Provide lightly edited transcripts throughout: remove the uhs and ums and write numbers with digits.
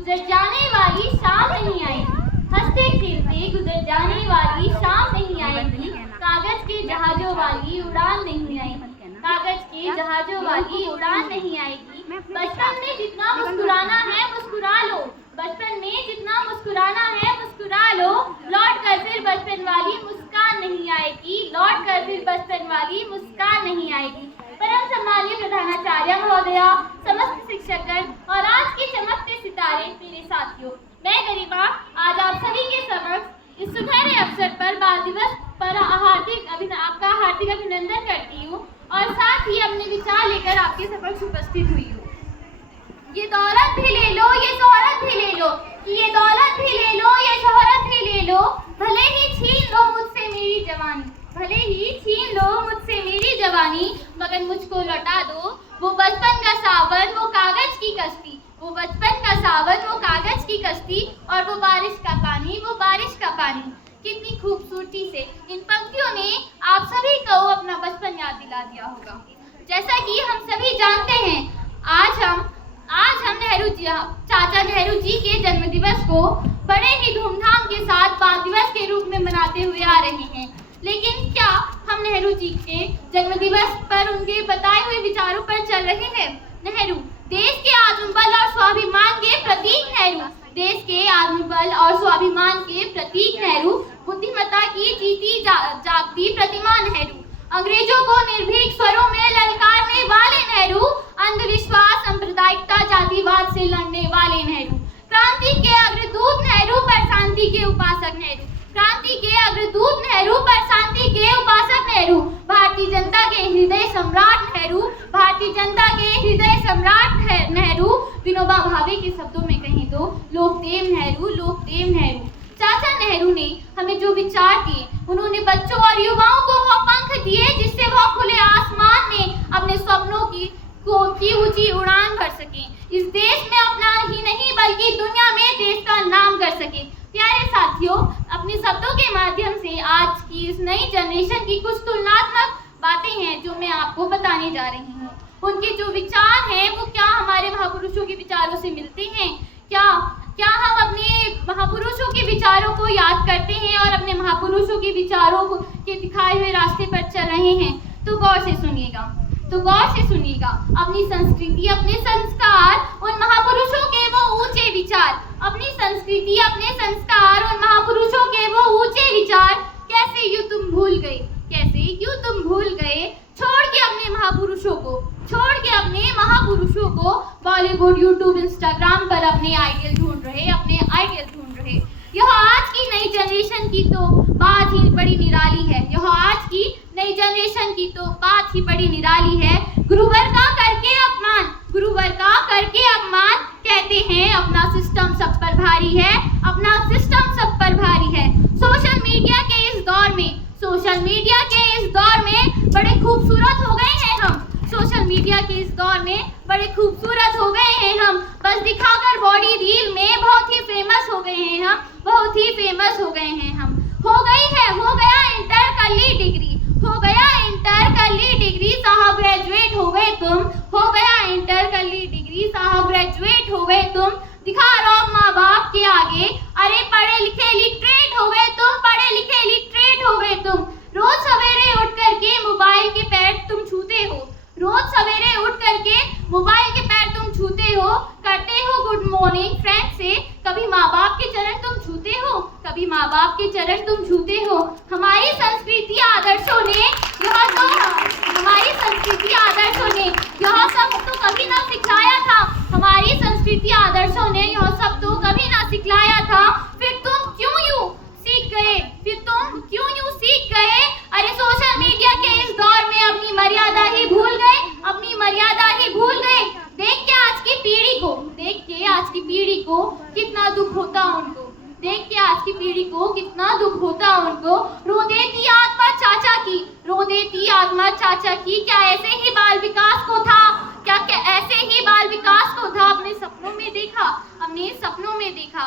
गुजर जाने वाली शाम नहीं आएगी, हंसते खेलते गुजर जाने वाली शाम नहीं आएगी, कागज के जहाजों वाली उड़ान नहीं आएगी, कागज के जहाजों वाली उड़ान नहीं आएगी। बचपन में जितना मुस्कुराना है मुस्कुरा लो, बचपन में जितना मुस्कुराना है मुस्कुरा लो, लौट कर फिर बचपन वाली मुस्कान नहीं आएगी, लौट कर फिर बचपन वाली मुस्कान नहीं आएगी। परम सम्मानीय प्रधानाचार्य महोदया, समस्त शिक्षकगण और आज के चमकते सितारे मेरे साथियों, मैं गरिमा आज आप सभी के समक्ष इस सुनहरे अवसर पर बाल दिवस पर आपका हार्दिक अभिनंदन करती हूँ और साथ ही अपने विचार लेकर आपके समक्ष उपस्थित हुई हूँ। ये दौलत भी ले लो, ये शोहरत भी ले लो, ये दौलत भी ले लो, ये शोहरत भी ले लो, भले ही छीन लो मुझसे मेरी जवानी, भले ही छीन लो मुझसे मेरी जवानी, मगर मुझको लौटा दो वो बचपन का सावन, वो कागज की कश्ती, वो बचपन का सावन, वो कागज की कश्ती और वो बारिश का पानी, वो बारिश का पानी। कितनी खूबसूरती से इन पंक्तियों ने आप सभी को अपना बचपन याद दिला दिया होगा। जैसा कि हम सभी जानते हैं, आज हम चाचा नेहरू जी के जन्म दिवस को बड़े ही धूमधाम के साथ बाल दिवस के रूप में मनाते हुए आ रहे हैं। लेकिन क्या हम नेहरू जी के जन्म दिवस पर उनके बताए हुए विचारों पर चल रहे हैं? नेहरू देश के आत्मबल और स्वाभिमान के प्रतीक नेहरू, देश के आत्मबल और स्वाभिमान के प्रतीक नेहरू, बुद्धिमत्ता की जीती जागती प्रतिमा नेहरू, अंग्रेजों को निर्भीक स्वरों में ललकारने वाले नेहरू, अंधविश्वास सांप्रदायिकता जातिवाद से लड़ने वाले नेहरू, क्रांति के अग्रदूत नेहरू पर शांति के उपासक नेहरू, क्रांति के अग्रदूत नेहरू पर शांति के उपासक नेहरू, भारतीय जनता के हृदय सम्राट नेहरू, भारतीय जनता के हृदय सम्राट नेहरू, विनोबा भावे के शब्दों में कहें तो लोकदेव नेहरू, लोकदेव नेहरू। चाचा नेहरू ने हमें जो विचार दिए, उन्होंने बच्चों और युवाओं को वो पंख दिए जिससे वह खुले आसमान में अपने सपनों की ऊंची उड़ान भर सके, इस देश में अपना ही नहीं बल्कि दुनिया में देश का नाम कर सके। प्यारे साथियों, अपने शब्दों के माध्यम से आज की इस नई जनरेशन की कुछ तुलनात्मक बातें हैं जो मैं आपको बताने जा रही हूँ। उनके जो विचार हैं वो क्या हमारे महापुरुषों के विचारों से मिलते हैं? क्या हम अपने महापुरुषों के विचारों को याद करते हैं और अपने महापुरुषों के विचारों के दिखाए हुए रास्ते पर चल रहे हैं? तो गौर से सुनिएगा। अपनी संस्कृति, अपने संस्कार, उन महापुरुषों के वो ऊंचे विचार, अपनी संस्कृति, अपने संस्कार, उन महापुरुषों के वो ऊंचे विचार कैसे यूं तुम भूल गए, छोड़ के अपने महापुरुषों को बॉलीवुड, यूट्यूब, इंस्टाग्राम पर अपने आइडियल ढूंढ रहे। यह आज की नई जनरेशन की तो बात ही बड़ी निराली है, गुरुवर का करके अपमान, कहते हैं अपना सिस्टम सब पर भारी है, सोशल मीडिया के इस दौर में बड़े खूबसूरत हो गए हैं हम, बस दिखाकर बॉडी रील में बहुत ही फेमस हो गए हैं हम, हो गया इंटर कर ली डिग्री, साहब ग्रेजुएट हो गए तुम, दिखा रहो माँ बाप के आगे, अरे पढ़े लिखे लिटरेट हो गए तुम, रोज सवेरे उठ करके मोबाइल के पैर तुम छूते हो, करते हो गुड मॉर्निंग फ्रेंड से, कभी माँ बाप के चरण तुम छूते हो, हमारी संस्कृति आदर्शों ने यह सब तो कभी ना सिखलाया था, फिर तुम क्यों यूं सीख गए, अरे सोशल मीडिया के इस दौर में अपनी मर्यादा ही भूल गए। देख के आज की पीढ़ी को कितना दुख होता उनको, रो देती आत्मा चाचा की, क्या ऐसे ही बाल विकास को था, अपने सपनों में देखा,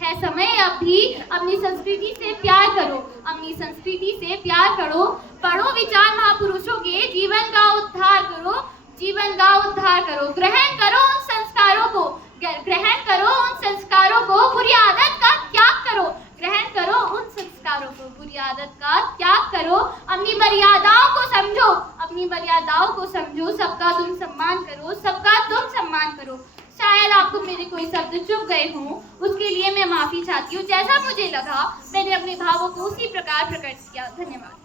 है समय अभी अपनी संस्कृति से प्यार करो, पढ़ो विचार महापुरुषों के, जीवन का उद्धार करो, ग्रहण करो उन संस्कारों को, ग्रहण करो, बुरी आदत का त्याग करो, अपनी मर्यादाओं को समझो, अपनी मर्यादाओं को समझो, सबका तुम सम्मान करो, सबका तुम सम्मान करो। शायद आपको मेरे कोई शब्द चुभ गए हों, उसके लिए मैं माफ़ी चाहती हूँ। जैसा मुझे लगा मैंने अपने भावों को उसी प्रकार प्रकट किया। धन्यवाद।